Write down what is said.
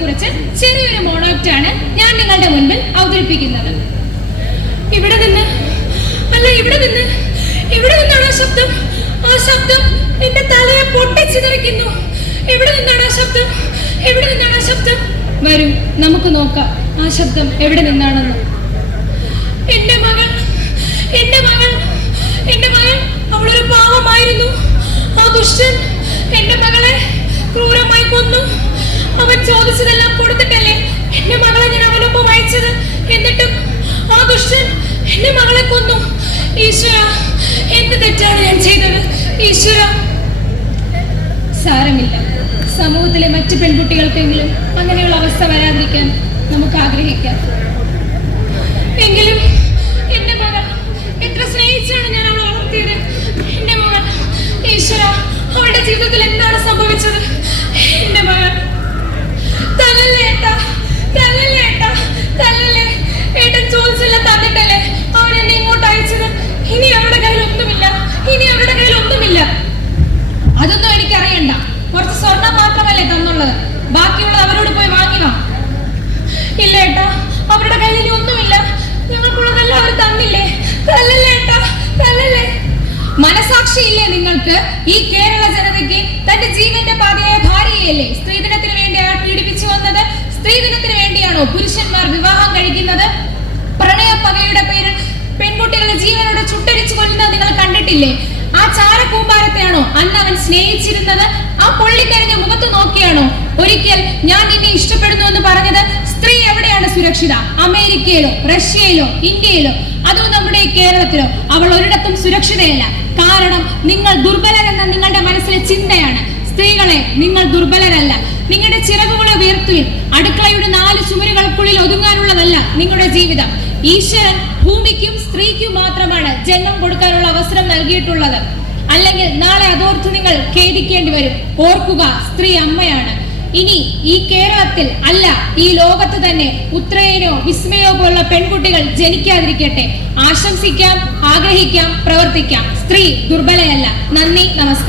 കുറിച്ച് ചെറിയൊരു മോണോക്റ്റ് ആണ് ഞാൻ നിങ്ങളുടെ മുൻപിൽ അവതരിപ്പിക്കുന്നത്. ഇവിടെ നിന്ന് അല്ല ഇവിടെ നിന്ന് ഇവിടെ നിന്നാണ് ആ ശബ്ദം ആ ശബ്ദം എന്റെ തലയെ പൊട്ടിച്ചിതറിക്കുന്നു എവിടെ നിന്നാണ് ആ ശബ്ദം എവിടെ നിന്നാണ് ആ ശബ്ദം. വരും നമുക്ക് നോക്കാം ആ ശബ്ദം എവിടെ നിന്നാണെന്ന്. എന്റെ മകൾ എന്റെ മകൾ എന്റെ മകൾ അവളൊരു പാവമായിരുന്നു. ആ ദുഷ്ടൻ എന്റെ മകളെ ക്രൂരമായി കൊന്നു. അവൻ ചോദിച്ചതെല്ലാം കൊടുത്തിട്ടല്ലേ? എന്റെ മകളെ ഞാൻ അവനൊപ്പം അയച്ചത്. എന്നിട്ടും ആ ദുഷ്ടൻ എന്റെ മകളെ കൊന്നു. ഈശ്വര എന്ത് തെറ്റാണ് ഞാൻ ചെയ്തത്? ഈശ്വര. സാരമില്ല. സമൂഹത്തിലെ മറ്റു പെൺകുട്ടികൾക്കെങ്കിലും അങ്ങനെയുള്ള അവസ്ഥ വരാതിരിക്കാൻ നമുക്ക് ആഗ്രഹിക്കാം. എങ്കിലും എന്റെ മകൾ എത്ര സ്നേഹിച്ചാണ് ഞാൻ അവളെ വളർത്തിയത്? എന്റെ മകൾ ഈശ്വര അവളുടെ ജീവിതത്തിൽ എന്താണ് സംഭവിച്ചത്? എന്റെ മകൻ. തല്ലല്ലേ ഏട്ടാ തല്ലല്ലേ ഏട്ടാ തല്ലല്ലേ ഏട്ടൻ ചോദിച്ചെല്ലാം തന്നിട്ടല്ലേ അവൻ എന്നെ ഇങ്ങോട്ട് അയച്ചത്? ഇനി അവരുടെ കയ്യിൽ ഒന്നുമില്ല ഇനി അവരുടെ കയ്യിൽ ഒന്നുമില്ല. അതൊന്നും എനിക്കറിയണ്ട. കുറച്ച് സ്വർണം മാത്രമല്ലേ തന്നുള്ളത്. ബാക്കിയുള്ളത് അവരോട് പോയി വാങ്ങി മനസാക്ഷിയില്ലേ നിങ്ങൾക്ക്? ഈ കേരള ജനതയ്ക്ക് തന്റെ ജീവന്റെ പാതയായ ഭാര്യയല്ലേ സ്ത്രീധനത്തിന് വേണ്ടി അയാൾ പീഡിപ്പിച്ചു വന്നത്? സ്ത്രീധനത്തിന് വേണ്ടിയാണോ പുരുഷന്മാർ വിവാഹം കഴിക്കുന്നത്? പ്രണയ പകയുടെ പേരിൽ പെൺകുട്ടികളുടെ ജീവനോട് ചുട്ടരിച്ചു കൊല്ലുന്നത് നിങ്ങൾ കണ്ടിട്ടില്ലേ? ആ ചാരക്കൂമ്പാരത്തെയാണോ അന്ന് അവൻ സ്നേഹിച്ചിരുന്നത്? ആ പൊള്ളിക്കരിഞ്ഞ മുഖത്ത് നോക്കിയാണോ? ഒരിക്കൽ ഞാൻ നിന്നെ ഇഷ്ടപ്പെടുന്നു എന്ന് പറഞ്ഞത് സ്ത്രീ എവിടെയാണ് സുരക്ഷിത? അമേരിക്കയിലോ റഷ്യയിലോ ഇന്ത്യയിലോ? അതോ നമ്മുടെ കേരളത്തിലോ? അവൾ ഒരിടത്തും സുരക്ഷിതയല്ല. കാരണം നിങ്ങൾ ദുർബലരെന്ന നിങ്ങളുടെ മനസ്സിലെ ചിന്തയാണ്. സ്ത്രീകളെ നിങ്ങൾ ദുർബലരല്ല. നിങ്ങളുടെ ചിറകുകളെ ഉയർത്തുവിൻ അടുക്കളയുടെ നാല് ചുമരുകൾക്കുള്ളിൽ ഒതുങ്ങാനുള്ളതല്ല നിങ്ങളുടെ ജീവിതം. ഈശ്വരൻ ഭൂമിക്കും സ്ത്രീക്കും മാത്രമാണ് ജന്മം കൊടുക്കാനുള്ള അവസരം നൽകിയിട്ടുള്ളത്. അല്ലെങ്കിൽ നാളെ അതോർത്ത് നിങ്ങൾ ഖേദിക്കേണ്ടി വരും. ഓർക്കുക സ്ത്രീ അമ്മയാണ്. ഇനി ഈ കേരളത്തിൽ അല്ല ഈ ലോകത്ത് തന്നെ ഉത്രയനോ വിസ്മയോ പോലുള്ള പെൺകുട്ടികൾ ജനിക്കാതിരിക്കട്ടെ. ആശംസിക്കാം ആഗ്രഹിക്കാം പ്രവർത്തിക്കാം. സ്ത്രീ ദുർബലയല്ല. നന്ദി നമസ്കാരം.